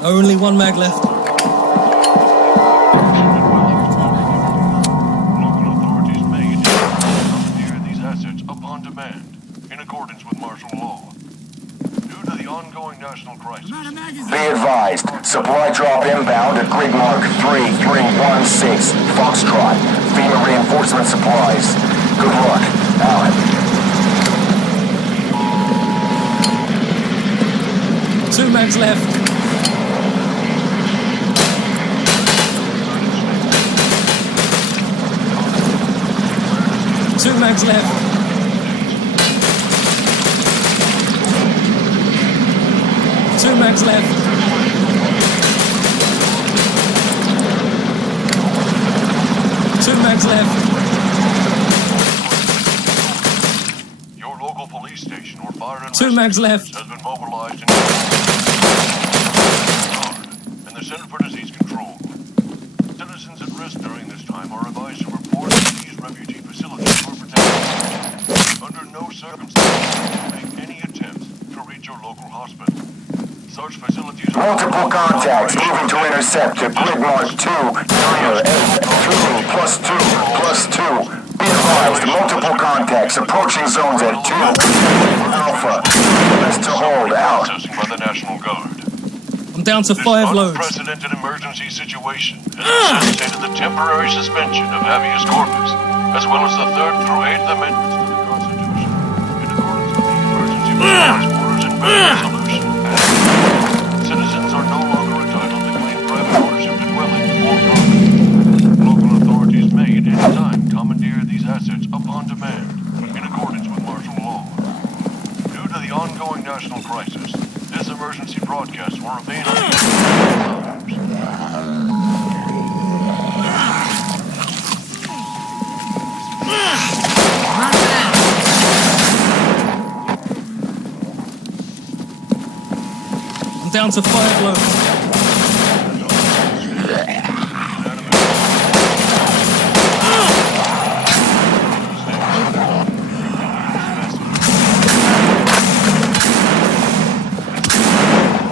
Only one mag left. Local authorities may commandeer these assets upon demand, in accordance with martial law. Due to the ongoing national crisis, Be advised, supply drop inbound at grid mark 3316, Foxtrot. FEMA reinforcement supplies. Good luck. Out. 2 mags left. Two mags left. Two mags left. Two mags left. your local police station or fire and Two mags rescue left. has been mobilized and the Center for Disease Control. Citizens at risk during this time are advised to report to these refugee facilities for protection. Under no circumstances make any attempts to reach your local hospital. Such facilities are Multiple contacts moving to intercept at grid mark 298+2+2. Be advised, multiple contacts approaching zones at 2 Alpha. Best to hold. Out. processing by the National Guard. I'm down to This 5 loads. unprecedented emergency situation has necessitated the temporary suspension of habeas corpus, as well as the 3rd through 8th Amendments to the Constitution, in accordance with the emergency response orders and better resolution. Citizens are no longer entitled to claim private ownership to dwelling or property. Local authorities may at any time commandeer these assets upon demand, in accordance with martial law. Due to the ongoing national crisis, this emergency broadcast will remain on the I'm down to 5 loads.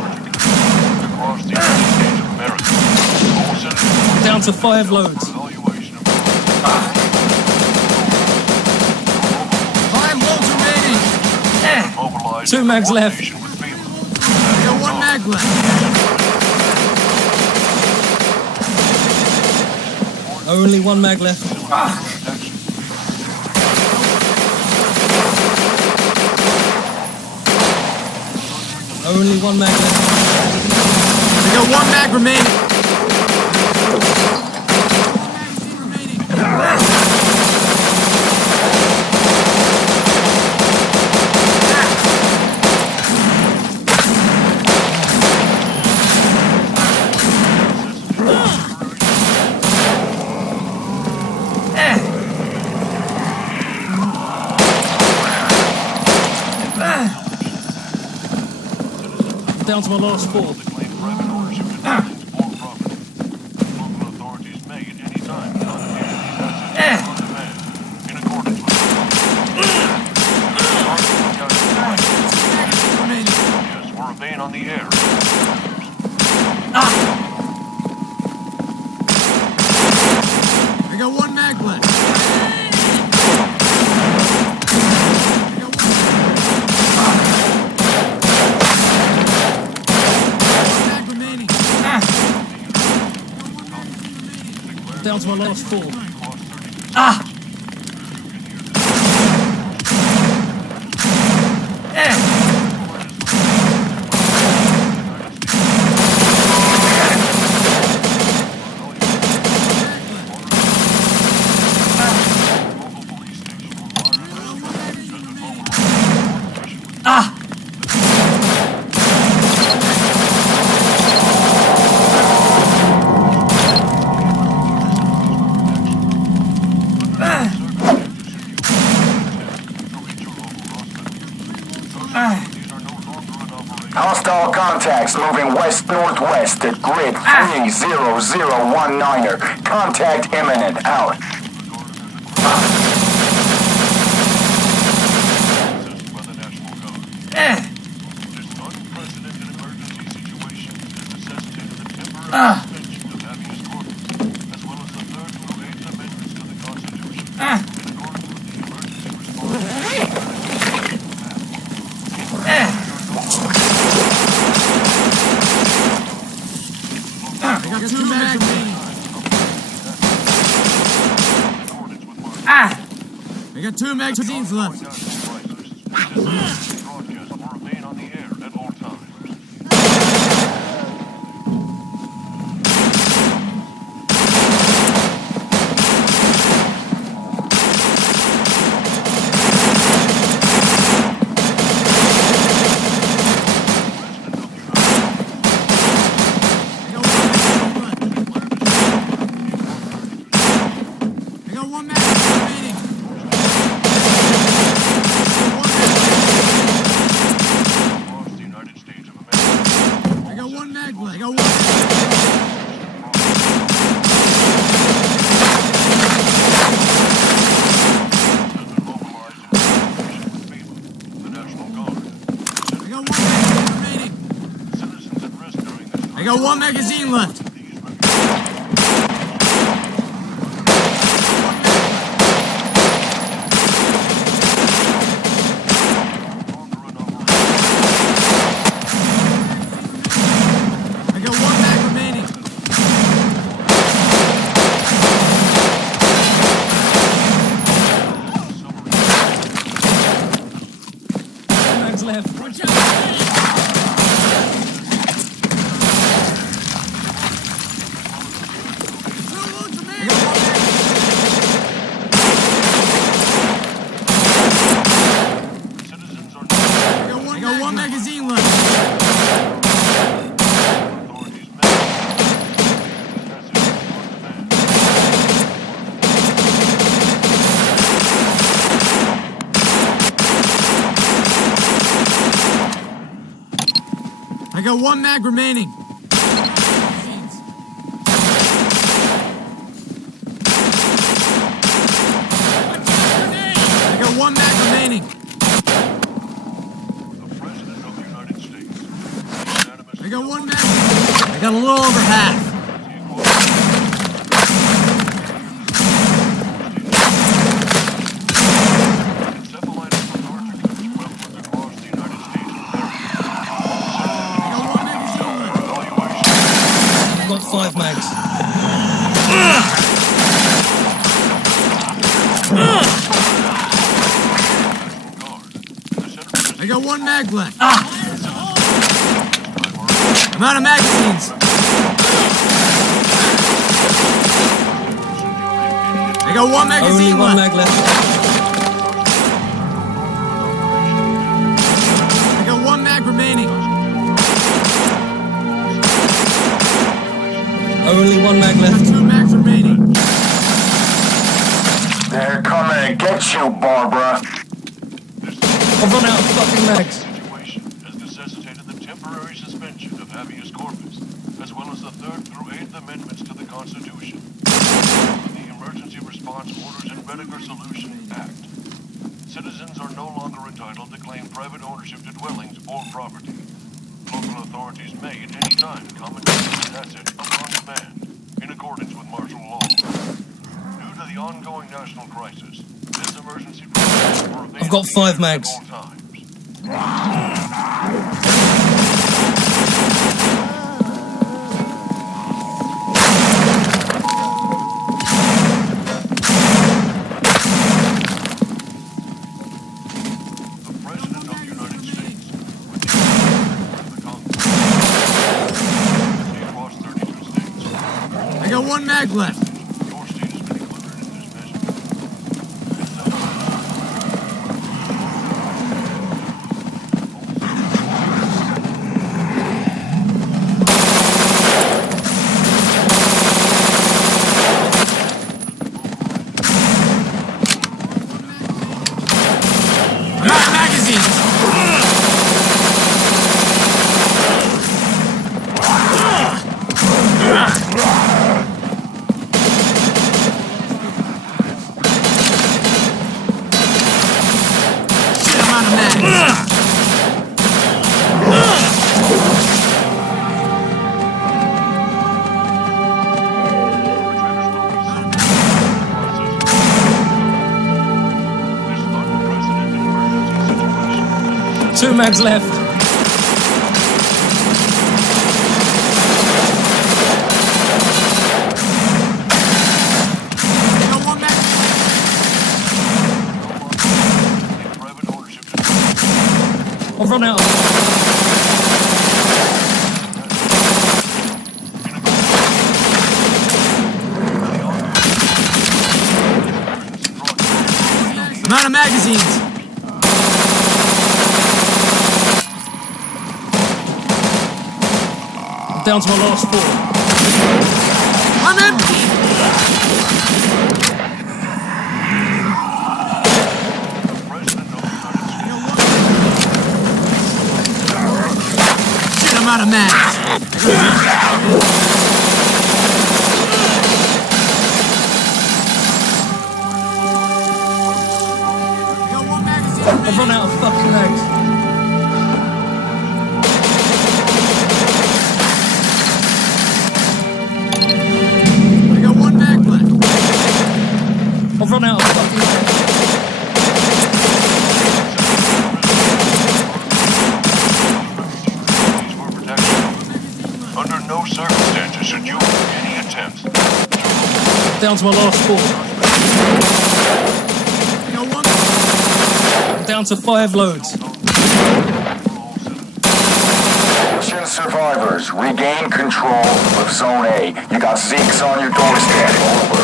across the United States of America. All citizens Down to 5 loads. evaluation of 5 loads remaining. mobilized 2 mags left. coordination with FEMA. I got 1 mag left. Only 1 mag left. Only 1 mag left. I got 1 mag remaining. Down to my last 4. Claim private ownership to dwellings or property. Local authorities may at any time commandeer these assets on demand, in accordance with yes, will remain on the air. I got 1 mag left. Down to my last 4. Hostile contacts moving west-northwest at grid 30019er. Contact imminent. Out. By the National Guard. This unprecedented emergency I got two mags remaining. I got two magazines left. Broadcast will remain on the air at all times. I got one magazine remaining. Across the United States of America. I got one mag left. I got one. The National Guard. I got one magazine remaining. Citizens at risk during this time. I got one magazine left. I got one mag remaining. Two mags left. Citizens are I got one magazine left. authorities message on demand. I got one mag remaining. I got one mag remaining. The President of the United States. Unanimous I got one mag. I got a little over half. encephalitis for torture weapons across the United States of America. I got one magazine left. Evaluation. I've got 5 mags. I got one mag left. I'm out of magazines. I got one Only magazine one left. mag left. I got one mag remaining. Only one mag I got left. two mags remaining. They're coming to get you, Barbara. I've run out of fucking mags. Situation has necessitated the temporary suspension of habeas corpus, as well as the 3rd through 8th Amendments to the Constitution, of the Emergency Response Orders and Redeker Solution Act. Citizens are no longer entitled to claim private ownership to dwellings or property. Local authorities may at any time confiscate these assets upon demand, in accordance with martial law. Due to the ongoing national crisis, this emergency protection will remain I've got 5 mags. at all times. The President of the United States, with the authority of the Congress, across 32 states. I got one mag left. Your state has been included in this measure. I'm out of magazines. 2 mags left. I got 1 mag. Private ownership. I've run out. I'm out of magazines. I'm down to my last 4. I'm empty. Shit, I'm out of mags. I got 1 magazine I've remaining. run out of fucking mags. I got 1 mag left. I've run out of fucking mags. For protection. Under no circumstances should you make any attempts. Down to my last 4. I got 1. Down to 5 loads. Mission survivors, regain control of Zone A. You got Zeke's on your doorstep. Over.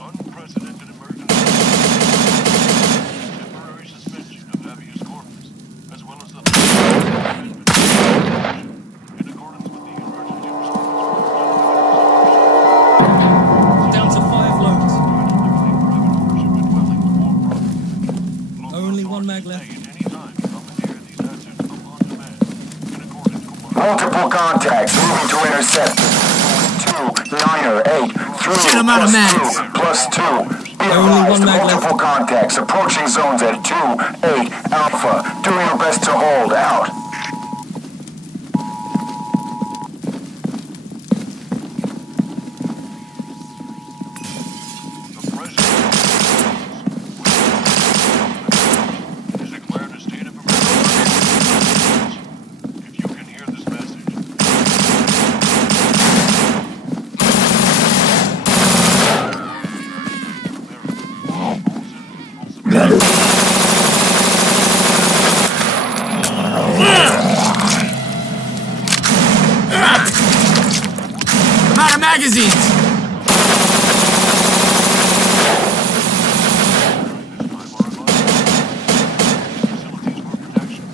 Unprecedented emergency. Temporary suspension of habeas corpus, as well as the in accordance with the emergency response. Down to 5 loads. Only 1 mag left. Multiple contacts moving to intercept. 2, 9 or 8. Through Shit, I'm out of mags. plus 2. Be Only advised, 1 mag left. multiple contacts approaching zones at 2, 8, Alpha. Do your best to hold out. The president has declared a state of emergency. If you can hear this message, I'm out of magazines. facilities for protection.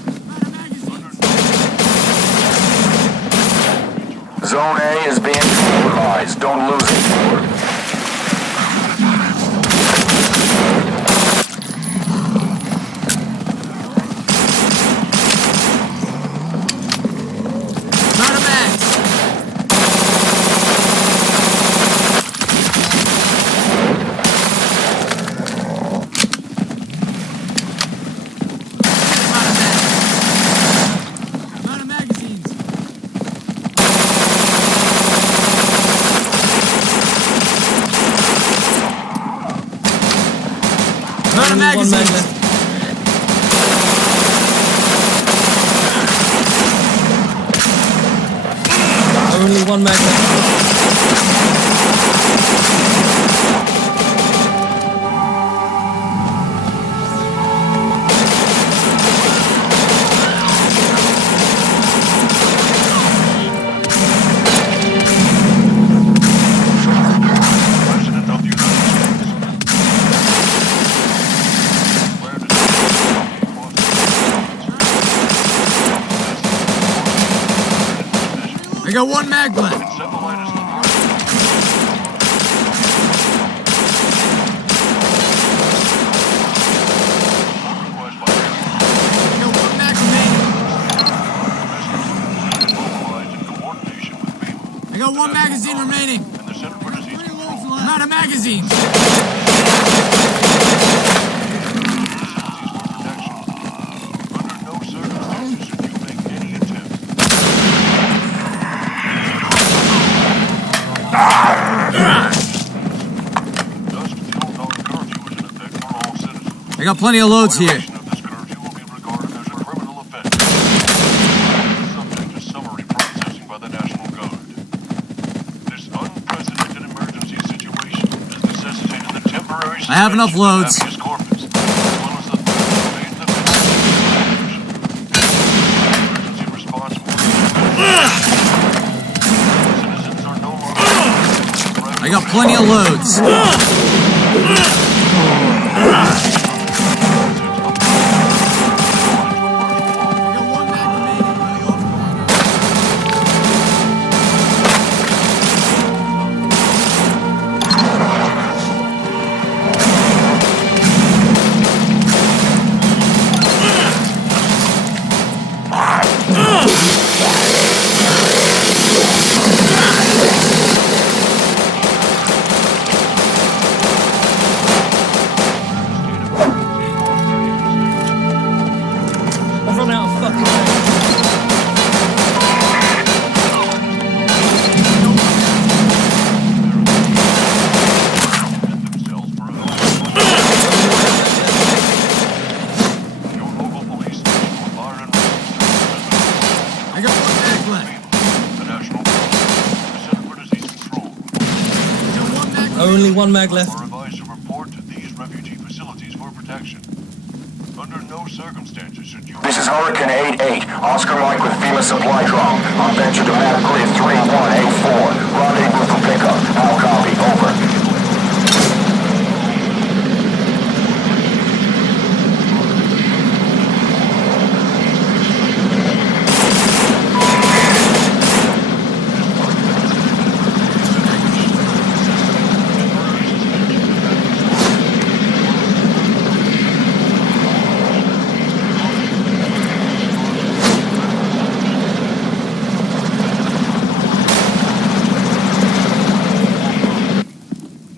Zone A is being compromised. Don't lose it. I'm out of mags. I'm out of magazines. I'm out of Only 1 mag magazines. left. Only 1 mag left. President of the United States. Declared a I got 1 mag left. set the line as request by I got 1 mag remaining. mobilized in coordination with FEMA I got 1 magazine remaining. and the Center for Disease Control. I'm out of magazines. Under no circumstances should you make any attempt. Dusk till dawn curfew is in effect for all citizens. I got plenty of loads here. Violation of this curfew release I have enough loads. habeas corpus, as well as the third through eighth amendments to the Constitution. Emergency response orders. Citizens are no longer. I got plenty of loads. I got one mag remaining. I've run out of fucking loads. themselves for a Your local police station or fire and rescue service I got one mag left. the National the Center for Disease Control I got one mag Only one mag left. are advised to report to these refugee facilities for protection. Under no circumstances should you This is Hurricane 88. Oscar Mike with FEMA supply drone. On venture to map grid 3184. Rendezvous for pickup. All copy. Over.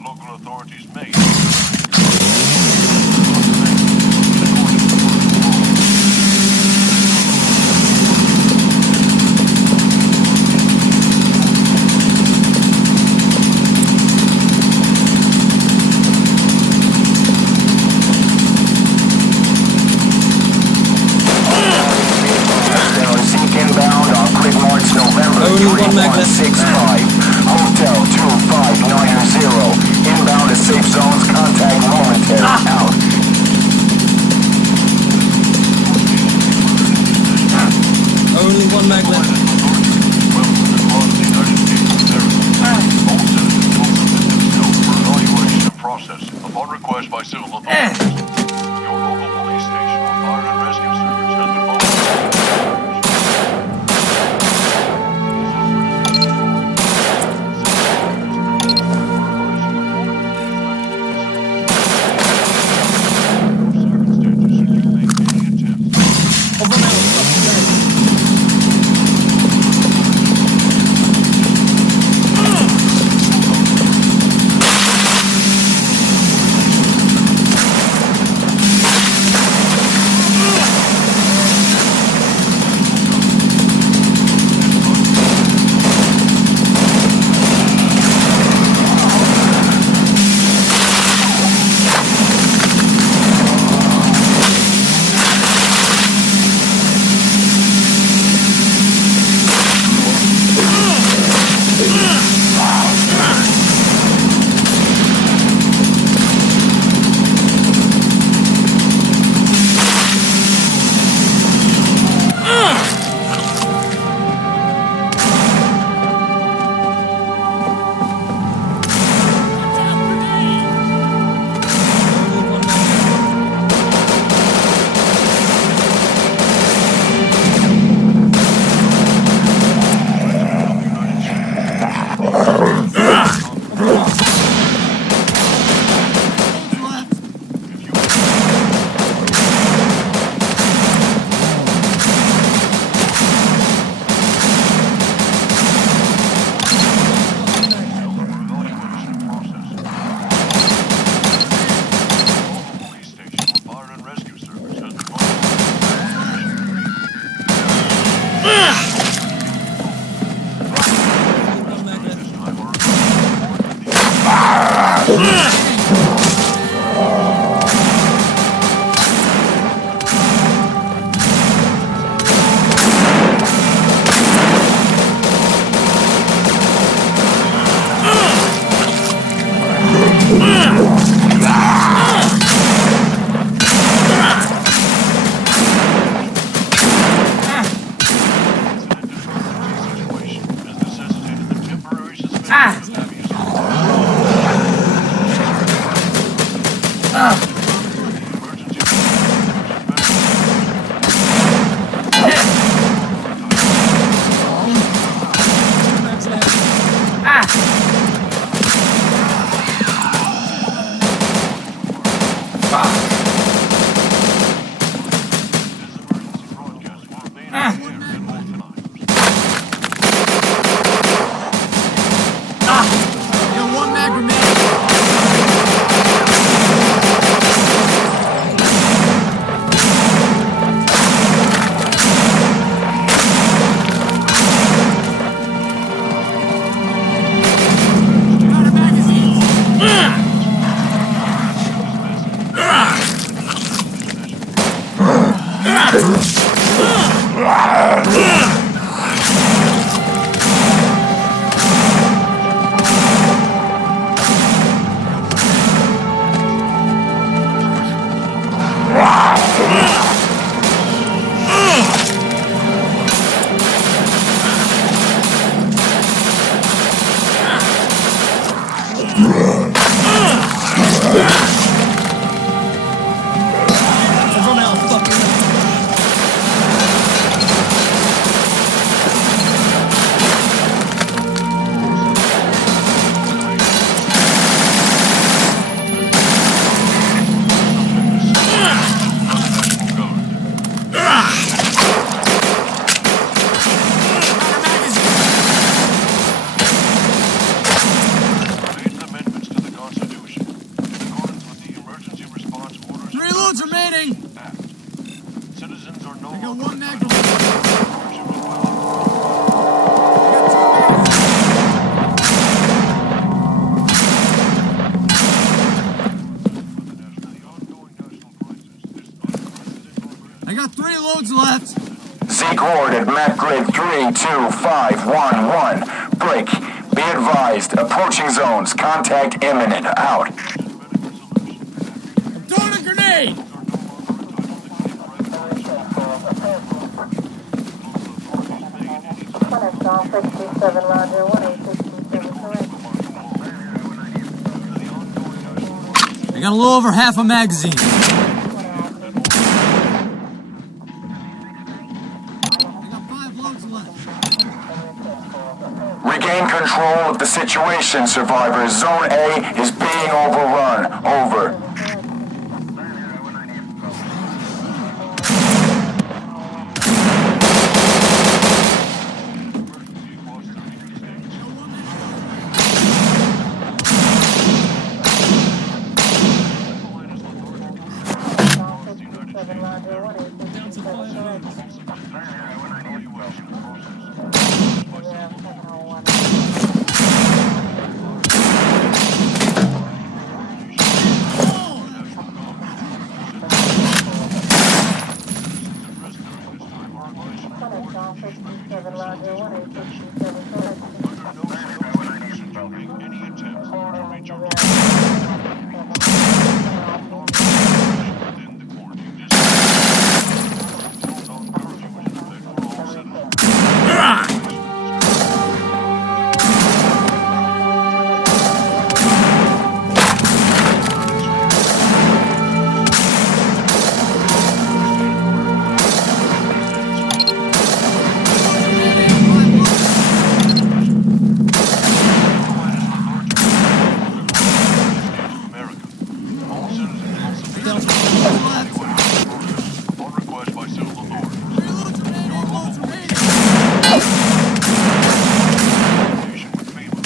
local authorities may Seek inbound on grid marks November Only one mag left. 3165. Hotel 2590. Inbound to safe zones. Contact momentary. Out. Only one mag left. across the United States of America. All citizens will submit themselves for evaluation and processing upon request by civil authorities. Your local police station or fire and rescue service has been circumstances should you make any attempt I've run out of fucking loads. Only one mag left. police station or fire and rescue service has been Only one mag left. loads remaining. Citizens are no I got longer one mag entitled remaining. to ownership of weapons. I got 3 loads left. Zeke Ward at map grid 32511. Break. Be advised. Approaching zones. Contact imminent. Out. Throwing a grenade. Call 67, Roger, 1867, correct. I got a little over half a magazine. I got 5 loads left. Regain control of the situation, survivors. Zone A is being overrun. Over. Call 67, Roger, 1867, correct. 0701. Call 67, Roger, 1867, correct. Any attempts to reach our within the quarantine district. Non-curfew is in effect for all citizens. America. All citizens will submit on request by civil authorities. 3 loads remaining. Loads remaining. Communication with FEMA.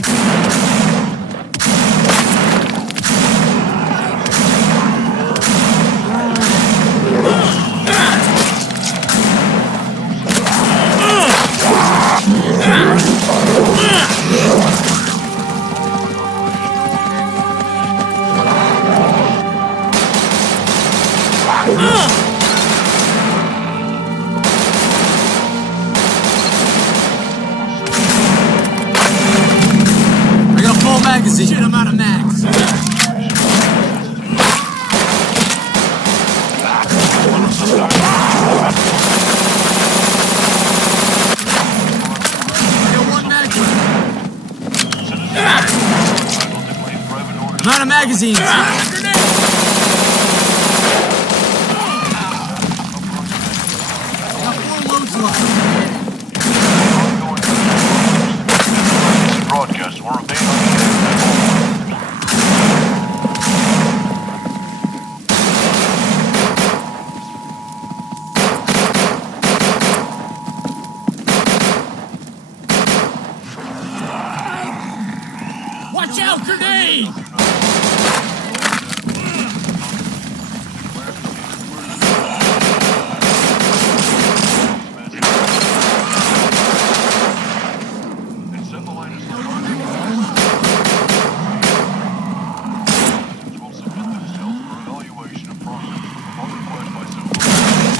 I got a full magazine. Shit, I'm out of mags. I got 1 mag left. I'm out of magazines. I got 4 loads left. Broadcasts will remain on the internet. Watch out, grenade! And send the line as citizens will submit themselves for evaluation and process upon request by civil authorities.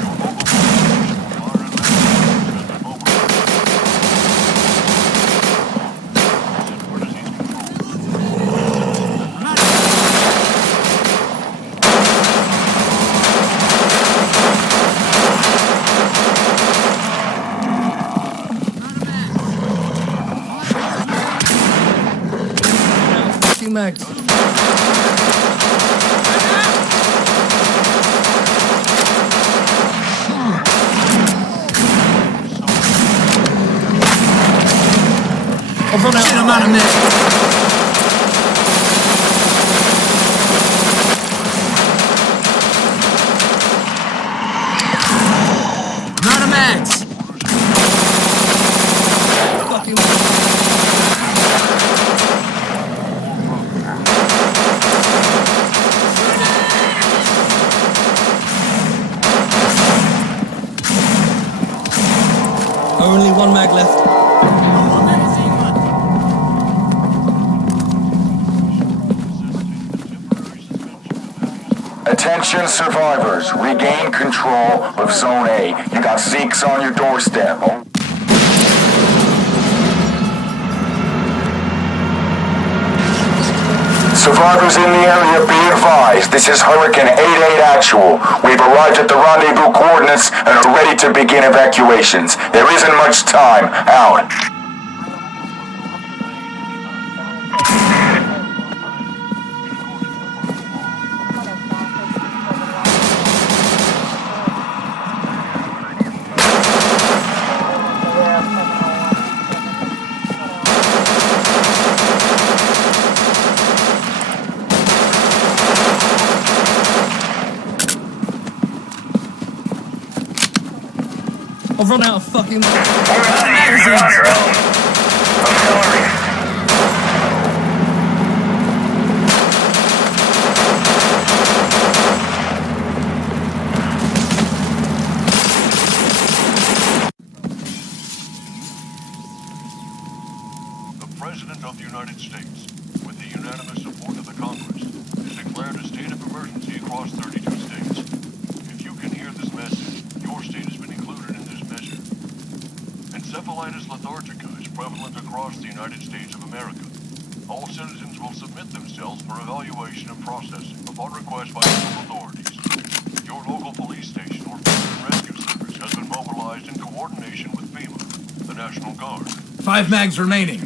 Your local police station will fire and rescue mobile. Center for Disease Control. Two mags. I've run out. Shit, I'm out of mags. I'm out of mags. Fucking Attention survivors, regain control of Zone A. You got Zeeks on your doorstep. Survivors in the area, be advised. This is Hurricane 88 Actual. We've arrived at the rendezvous coordinates and are ready to begin evacuations. There isn't much time. Out. I've run out of fucking You're on your own. Auxiliary. The President of the United States, with the unanimous support of the Congress, has declared a state of emergency across 32 states. If you can hear this message, your state has been included in this measure. Encephalitis lethargica is prevalent across the United States of America. All citizens will submit themselves for evaluation and processing upon request by local authorities. Your local police station or fire and rescue service has been mobilized in coordination with FEMA, the National Guard. 5 mags remaining.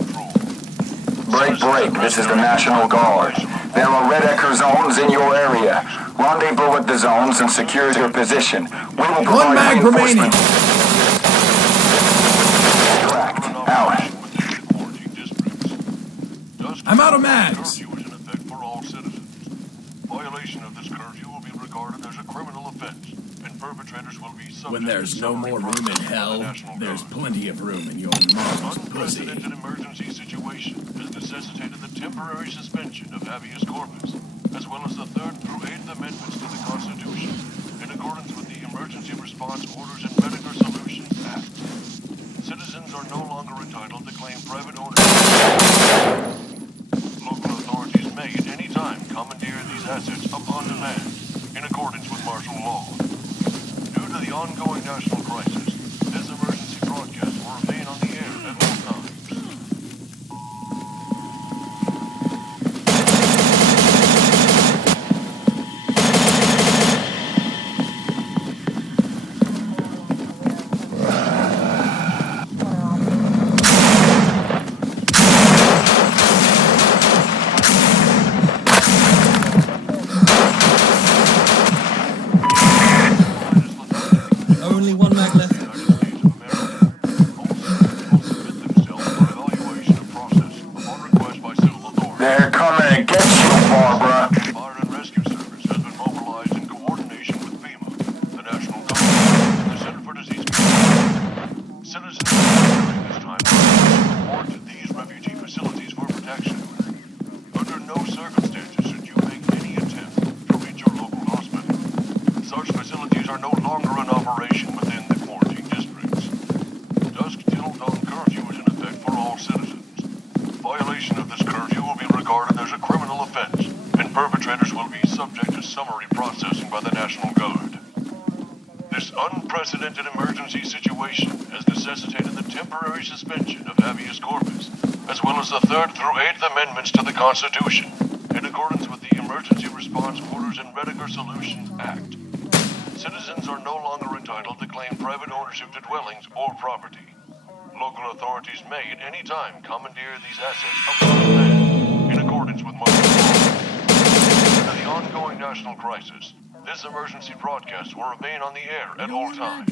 Break. This is the National Guard. There are Red Ecker zones in your area. Rendezvous at the zones and secure your position. We will provide 1 mag remaining. Out. I'm out of mags. Curfew is in effect for all citizens. Violation of this curfew will be regarded as a criminal offense, and perpetrators will be subject When there's to no summary more room in processing by the hell, National there's Guard. plenty of room in your mom's pussy. Unprecedented emergency situation has necessitated the temporary suspension of habeas corpus, as well as the 3rd through 8th Amendments to the Constitution, in accordance with the Emergency Response Orders and Medical Solutions Act. Citizens are no longer entitled to claim private ownership. Local authorities may at any time commandeer these assets upon demand, in accordance with martial law. Due to the ongoing national crisis, this emergency broadcast will remain on the air at all times. only 1 mag left. They're coming to get you, Barbara. Fire and Rescue Service has been mobilized in coordination with FEMA, the National Guard, and the Center for Disease Control. Citizens during this time are report to these refugee facilities for protection. Under no circumstances should you make any attempt to reach your local hospital. Such facilities are no longer in operation within the quarantine districts. Dusk till dawn curfew is in effect for all citizens. Violation of this curfew will be regarded as a criminal offense, and perpetrators will be subject to summary processing by the National Guard. This unprecedented emergency situation has necessitated the temporary suspension of habeas corpus, as well as the 3rd through 8th Amendments to the Constitution, in accordance with the Emergency Response Orders and Medical Solutions Act. Citizens are no longer entitled to claim private ownership to dwellings or property. Local authorities may at any time commandeer these assets upon demand, in accordance with martial law. Due to the ongoing national crisis, this emergency broadcast will remain on the air at all times.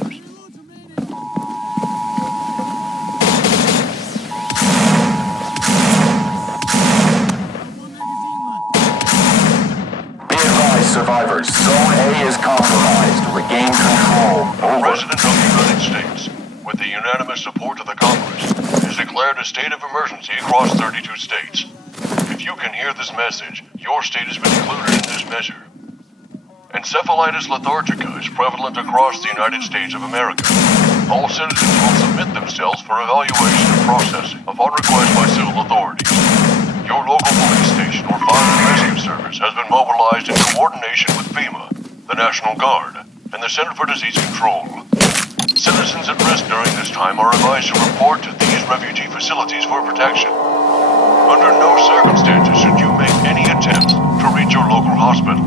Be advised, survivors. Zone A is compromised. Regain control. The Over. President of the United States, with the unanimous support of the Congress, has declared a state of emergency across 32 states. If you can hear this message, your state has been included in this measure. Encephalitis lethargica is prevalent across the United States of America. All citizens will submit themselves for evaluation and processing upon request by civil authorities. Your local police station or fire and rescue service Service has been mobilized in coordination with FEMA, the National Guard, and the Center for Disease Control. Citizens at risk during this time are advised to report to these refugee facilities for protection. Under no circumstances should you make any attempts to reach your local hospital.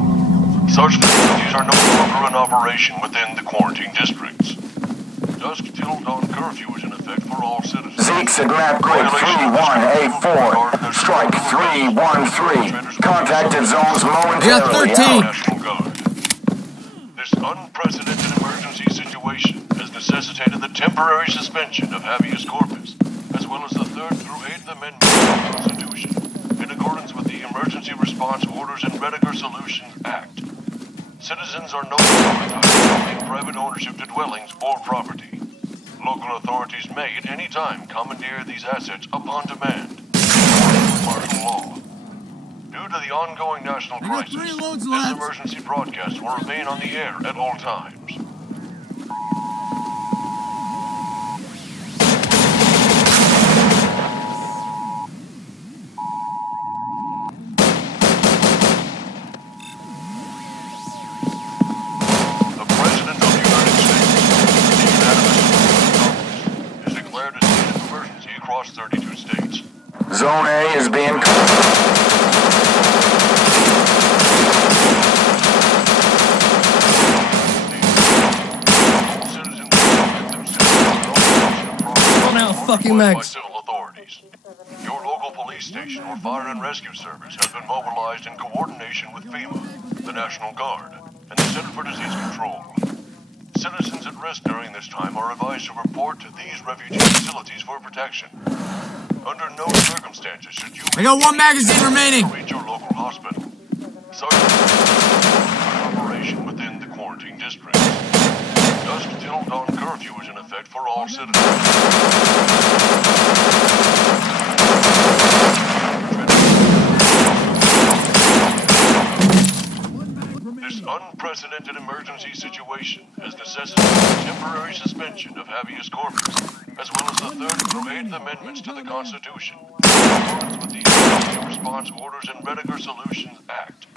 Such facilities are no longer in operation within the quarantine districts. Dusk till dawn curfew is in effect for all citizens. Zeke's at map grid 3184. Strike 313. Contacted zones momentarily. 13. National Guard. This unprecedented emergency situation has necessitated the temporary suspension of habeas corpus, as well as the 3rd through 8th Amendments to the Constitution, in accordance with the Emergency Response Orders and Redegar Solutions Act. Citizens are no longer entitled to claim private ownership to dwellings or property. Local authorities may at any time commandeer these assets upon demand. Martial law. Due to the ongoing national got crisis, 3 loads this left. emergency broadcast will remain on the air at all times. The President of the United States, with the unanimous support of Congress, has declared a state of emergency across 32 states. Zone A is being... Run out of fucking By mags. civil authorities. Your local police station or fire and rescue service has been mobilized in coordination with FEMA, the National Guard, and the Center for Disease Control. Citizens at risk during this time are advised to report to these refugee facilities for protection. Under no circumstances should you I got 1 magazine remaining. reach your local hospital. Such are in operation within the quarantine district. Dusk till dawn curfew is in effect for all citizens. This unprecedented emergency situation has necessitated a temporary suspension of habeas corpus, as well as the 3rd through 8th Amendments to the Constitution, in accordance with the Emergency Response Orders and Redegar Solutions Act.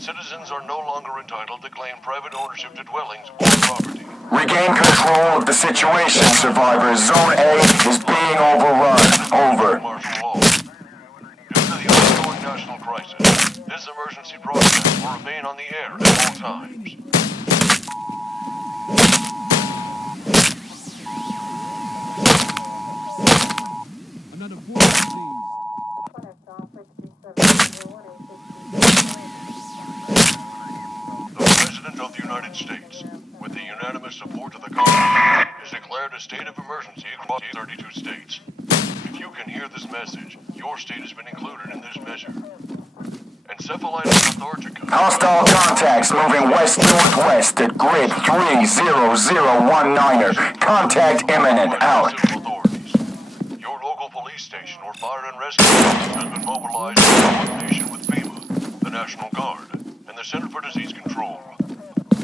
Citizens are no longer entitled to claim private ownership to dwellings or property. Regain control of the situation, survivors. Zone A is being overrun. Over. Martial law. Due to the ongoing national crisis, this emergency broadcast will remain on the air at all times. Another 4 magazines. The President of the United States, with the unanimous support of the Congress, has declared a state of emergency across 32 states. If you can hear this message, your state has been included in this measure. Encephalitis lethargica. Hostile contacts moving west-northwest at grid 30019er. Contact imminent. Out. Civil authorities. Your local police station or fire and rescue service has been mobilized in coordination with FEMA, the National Guard, and the Center for Disease Control.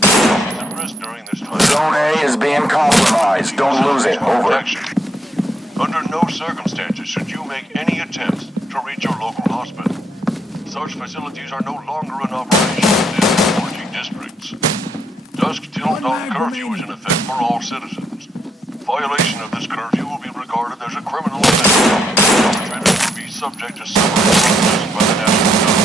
Citizens at risk during this time. Zone A is being compromised. Don't lose it. Over. Protection. Under no circumstances should you make any attempts to reach your local hospital. Such facilities are no longer in operation within the quarantine districts. Dusk till dawn curfew is in effect for all citizens. Violation of this curfew will be regarded as a criminal offense. Perpetrators will be subject to summary processing by the National Guard.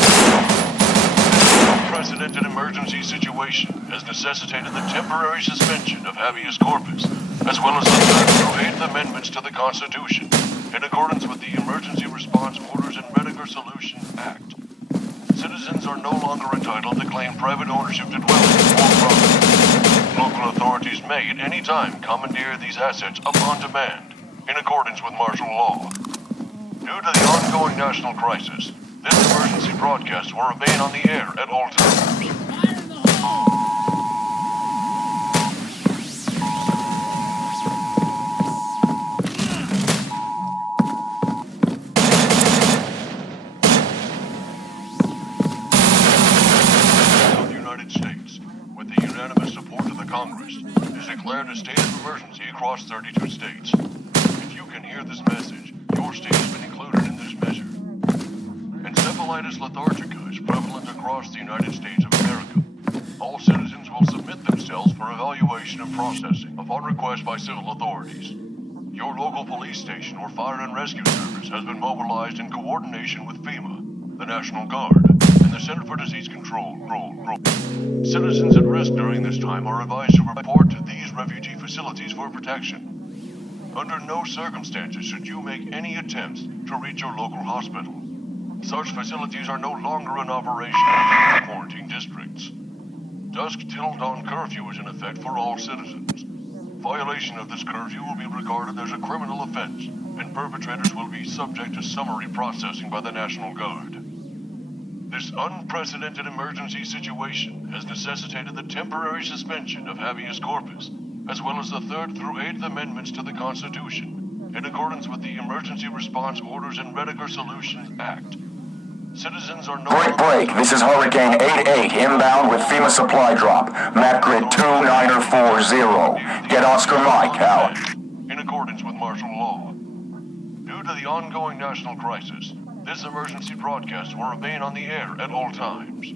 This unprecedented emergency situation has necessitated the temporary suspension of habeas corpus, as well as the 3rd through 8th Amendments to the Constitution, in accordance with the Emergency Response Orders and Redegar Solutions Act. Citizens are no longer entitled to claim private ownership to dwellings or property. Local authorities may at any time commandeer these assets upon demand, in accordance with martial law. Due to the ongoing national crisis, this emergency broadcast will remain on the air at all times. Fire in the hole! Of the United States, with the unanimous support of the Congress, has declared a state of emergency across 32 states. If you can hear this message, your state has been included in this measure. And encephalitis lethargica is prevalent across the United States of America. All citizens will submit themselves for evaluation and processing upon request by civil authorities. Your local police station or fire and rescue service has been mobilized in coordination with FEMA, the National Guard, and the Center for Disease Control. Citizens at risk during this time are advised to report to these refugee facilities for protection. Under no circumstances should you make any attempts to reach your local hospital. Such facilities are no longer in operation in the quarantine districts. Dusk till dawn curfew is in effect for all citizens. Violation of this curfew will be regarded as a criminal offense, and perpetrators will be subject to summary processing by the National Guard. This unprecedented emergency situation has necessitated the temporary suspension of habeas corpus, as well as the 3rd through 8th Amendments to the Constitution, in accordance with the Emergency Response Orders and Redeker Solutions Act. Citizens are no Break. This is Hurricane 88 inbound with FEMA supply drop. Map grid 2940. Get Oscar Mike out. In accordance with martial law. Due to the ongoing national crisis, this emergency broadcast will remain on the air at all times.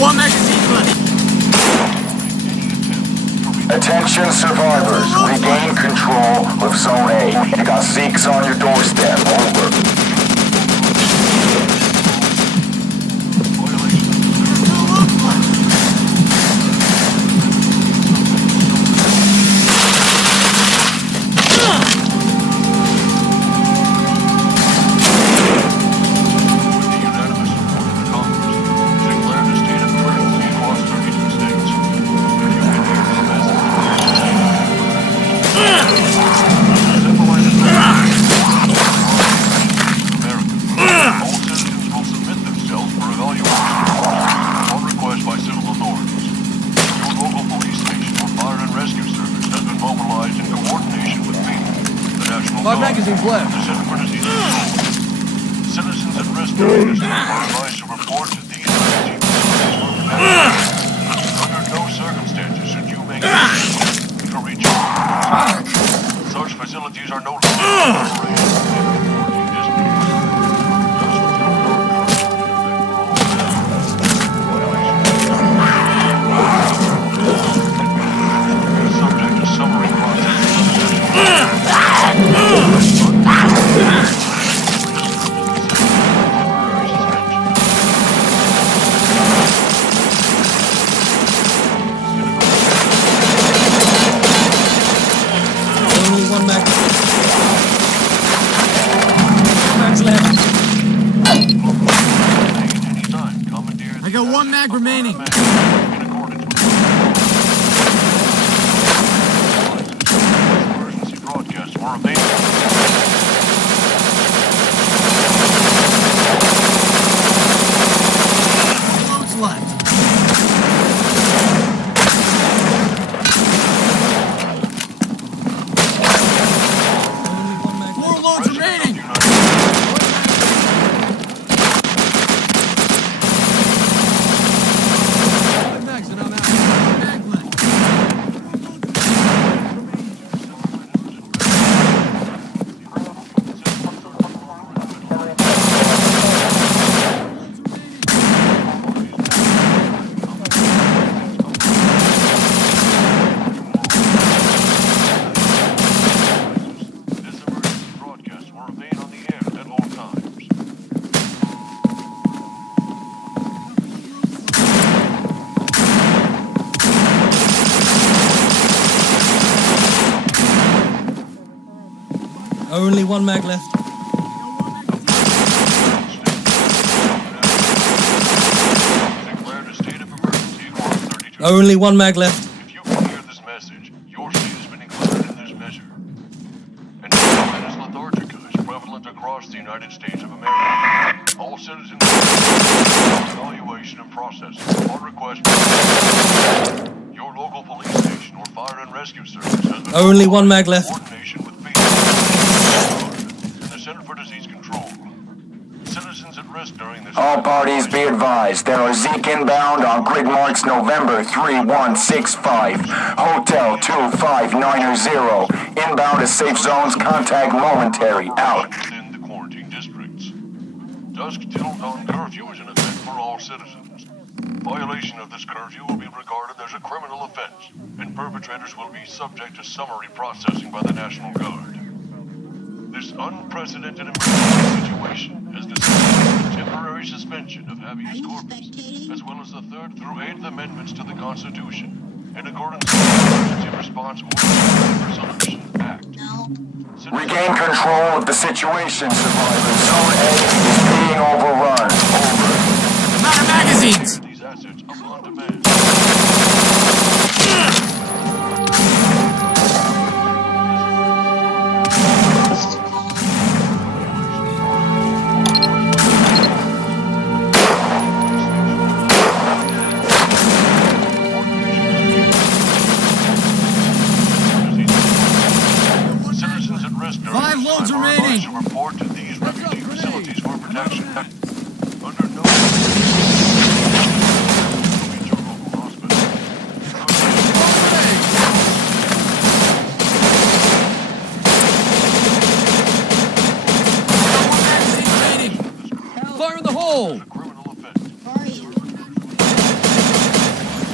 One magazine left. Attention survivors, regain control of Zone A. You got Zeeks on your doorstep. Over. Magazines left. The Center for Disease Control. Citizens at risk during this time are advised to report to these refugee facilities. Under no circumstances should you make any attempt to reach your hospital. Such facilities are no longer in operation in the quarantine districts. Thus, until subject to summary process. Only one mag. Mags left. I got one mag remaining. Emergency broadcast will remain. Loads left. Only one mag. 4 loads remaining. Only one mag left. Declared a state of emergency across 32. Only one mag left. If you can hear this message, your state has been included in this measure. Encephalitis lethargica is prevalent across the United States of America. All citizens evaluation and processing on request. Your local police station or fire and rescue service has been Only one mag left. coordination with and the Center for Disease Control. Citizens at risk during this. All parties be advised, there are Zeke inbound on grid marks November 3165, Hotel 25990. Inbound to safe zones, contact momentary, out. Within the quarantine districts. Dusk till dawn curfew is in effect for all citizens. Violation of this curfew will be regarded as a criminal offense, and perpetrators will be subject to summary processing by the National Guard. This unprecedented emergency situation has necessitated the temporary suspension of habeas corpus, as well as the 3rd through 8th Amendments to the Constitution, in accordance with the Emergency Response Order and Resolution Act. Regain control of the situation, survivors. Zone A is being overrun. Over. Out of magazines! These assets are on demand. Citizens at risk during 5 this loads time are remaining. advised to report to these refugee facilities for protection. Under no reach your local hospital. Fire in the hole! A criminal offense.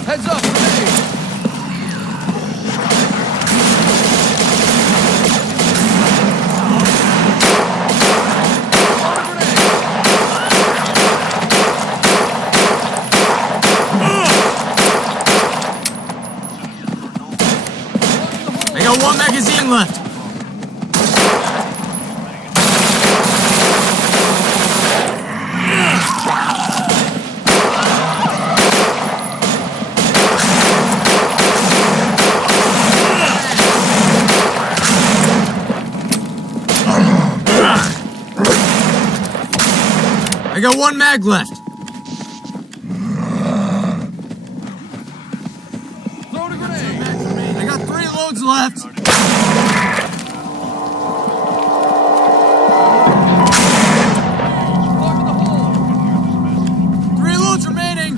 Heads up, grenade! I got 1 magazine left. I got 1 mag left. Load a grenade. I got 3 loads left. Fire in the hole. 3 loads remaining.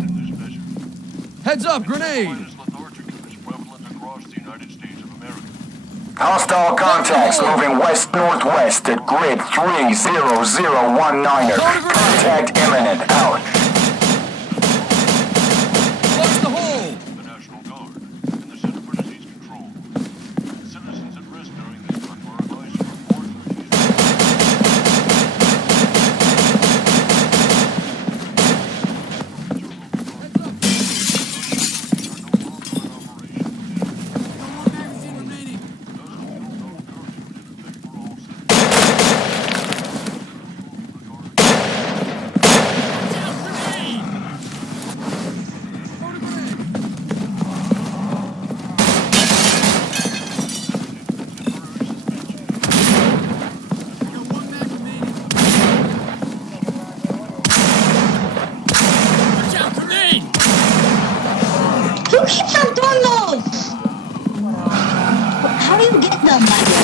Heads up, grenade. Encephalitis lethargica is prevalent across the United States of America. Hostile contacts moving west-northwest at grid 30019. Contact imminent, out. Fire in the hole. The National Guard and the Center for Disease Control. Citizens at risk during this time are advised to report to these. Who keeps on doing those? How do you get them, by the way?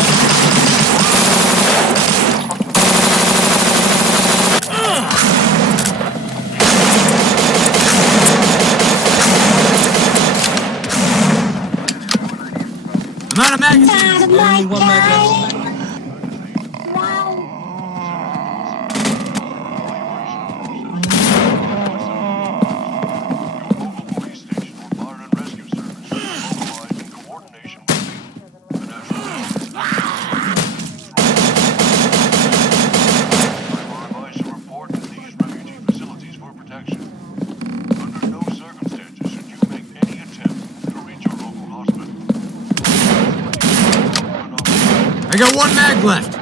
I'm out of magazines. Out of my Only 1 mag left. time. Wow. Your local police station or fire and rescue service is mobilized in coordination with the National Guard. are advised to report to these refugee facilities for protection. Under no circumstances should you make any attempt to reach your local hospital. I got 1 mag left.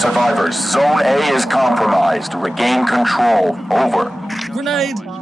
survivors. Zone A is compromised. Regain control. Over. Grenade!